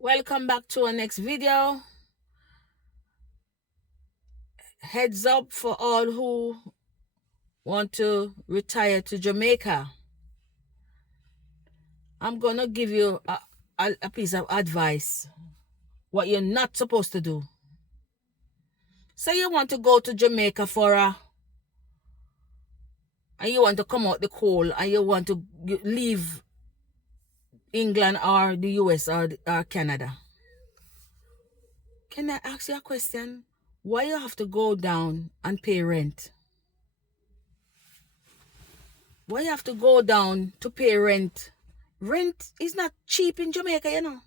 Welcome back to our next video. Heads up for all who want to retire to Jamaica. I'm gonna give you a piece of advice. What you're not supposed to do. Say you want to go to Jamaica and you want to come out the cold and you want to leave England or the US or Canada. Can I ask you a question? Why you have to go down and pay rent? Why you have to go down to pay rent? Rent is not cheap in Jamaica, you know.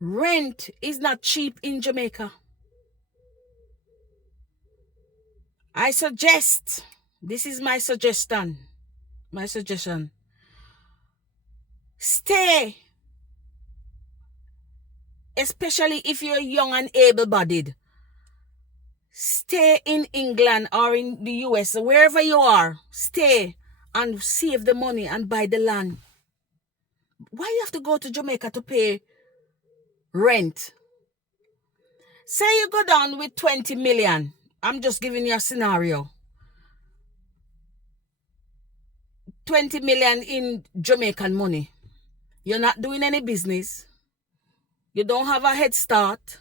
Rent is not cheap in Jamaica. I suggest, this is my suggestion. Stay. Especially if you're young and able-bodied. Stay in England or in the US, wherever you are. Stay and save the money and buy the land. Why you have to go to Jamaica to pay rent? Say you go down with 20 million. I'm just giving you a scenario. 20 million in Jamaican money. You're not doing any business. You don't have a head start.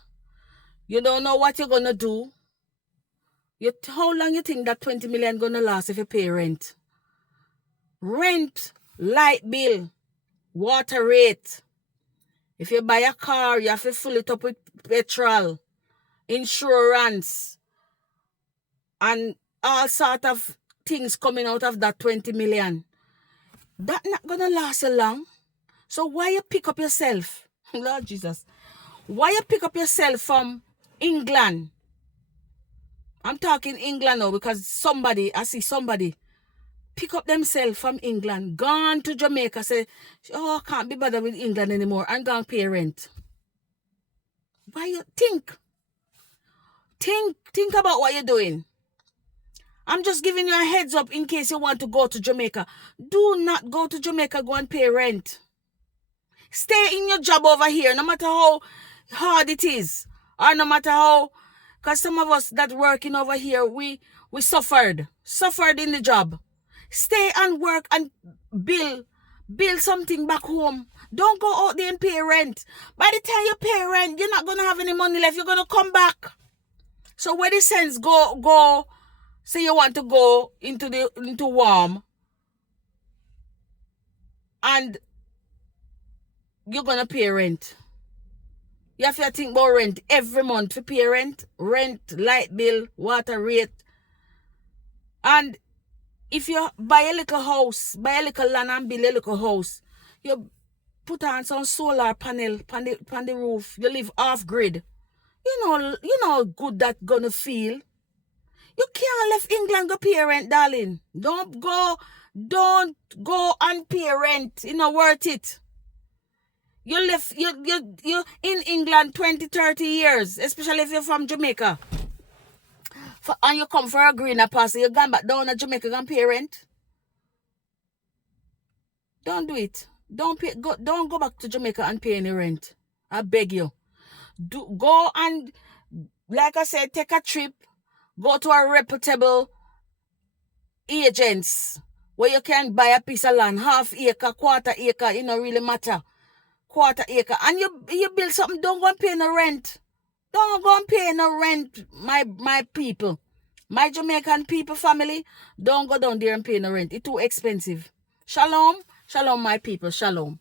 You don't know what you're going to do. How long you think that 20 million going to last if you pay rent? Rent, light bill, water rate. If you buy a car, you have to fill it up with petrol, insurance, and all sort of things coming out of that 20 million. That's not going to last so long. So why you pick up yourself? Lord Jesus. Why you pick up yourself from England? I'm talking England now because I see somebody pick up themselves from England, gone to Jamaica, say, oh, I can't be bothered with England anymore, and gone pay rent. Why you think? Think about what you're doing. I'm just giving you a heads up in case you want to go to Jamaica. Do not go to Jamaica, go and pay rent. Stay in your job over here, no matter how hard it is, or no matter how, because some of us that working over here, we suffered in the job. Stay and work and build something back home. Don't go out there and pay rent. By the time you pay rent, you're not going to have any money left. You're going to come back. So where the sense go, say you want to go into warm, and you're going to pay rent. You have to think about rent every month to pay rent. Rent, light bill, water rate. And if you buy a little house, buy a little land and build a little house, you put on some solar panel on the roof. You live off grid. You know how good that's gonna feel. You can't leave England go pay rent, darling. Don't go and pay rent. It's not worth it. You live you in England 20, 30 years, especially if you're from Jamaica. And you come for a greener pass, you gone back down to Jamaica and pay rent. Don't do it. Don't go back to Jamaica and pay any rent. I beg you. Go and, like I said, take a trip. Go to a reputable agents where you can buy a piece of land, half acre, quarter acre, it don't really matter. Quarter acre. And you build something, don't go and pay no rent. Don't go and pay no rent, my people. My Jamaican people, family, don't go down there and pay no rent. It's too expensive. Shalom. Shalom, my people. Shalom.